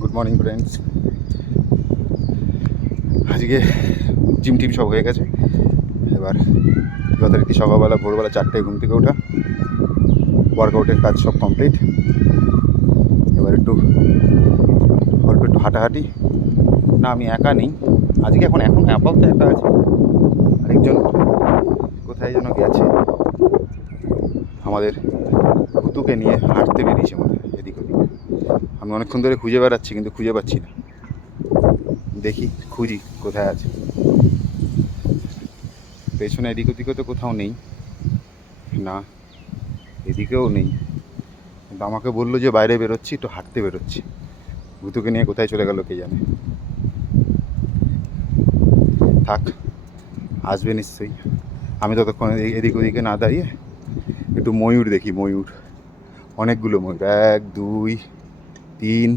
Good morning friends. আজকে gym team সব হয়ে গেছে। এবার যথারীতি সকালবেলা ভোরবেলা 4টায় ঘুম থেকে ওঠা, ওয়ার্কআউটের কাজ সব কমপ্লিট। এবার অল্প একটু হাঁটাহাঁটি। না, আমি একা নেই আজকে, এখন আপাতত একা আছে। আরেকজন কোথায় যেন গেছে, আমাদের ভুতুকে নিয়ে হাঁটতে বেরিয়েছে মনে হয় এদিক ওদিক। আমি অনেকক্ষণ ধরে খুঁজে বেড়াচ্ছি কিন্তু খুঁজে পাচ্ছি না। দেখি, খুঁজি কোথায় আছে। পেছনে এদিক ওদিকে তো কোথাও নেই, না এদিকেও নেই। কিন্তু আমাকে বললো যে বাইরে বেরোচ্ছি, একটু হাঁটতে বেরোচ্ছি। ভুতুকে নিয়ে কোথায় চলে গেল কে জানে। থাক, আসবে নিশ্চয়ই। আমি ততক্ষণ এদিক ওদিকে না দাঁড়িয়ে একটু ময়ূর দেখি। ময়ূর, অনেকগুলো ময়ূর, 1 2 3।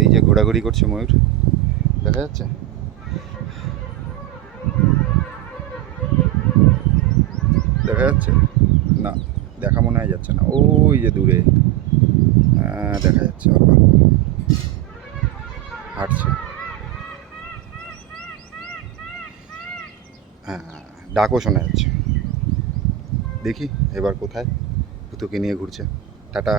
এই যে ঘোরাঘুরি করছে ময়ূর, দেখা যাচ্ছে? দেখা যাচ্ছে না, দেখা মনে হয় যাচ্ছে না। ওই যে দূরে দেখা যাচ্ছে, অল্প অল্প হাঁটছে। হ্যাঁ, ডাকও শোনা যাচ্ছে। দেখি এবার কোথায় ভুতুকে নিয়ে ঘুরছে। টাটা।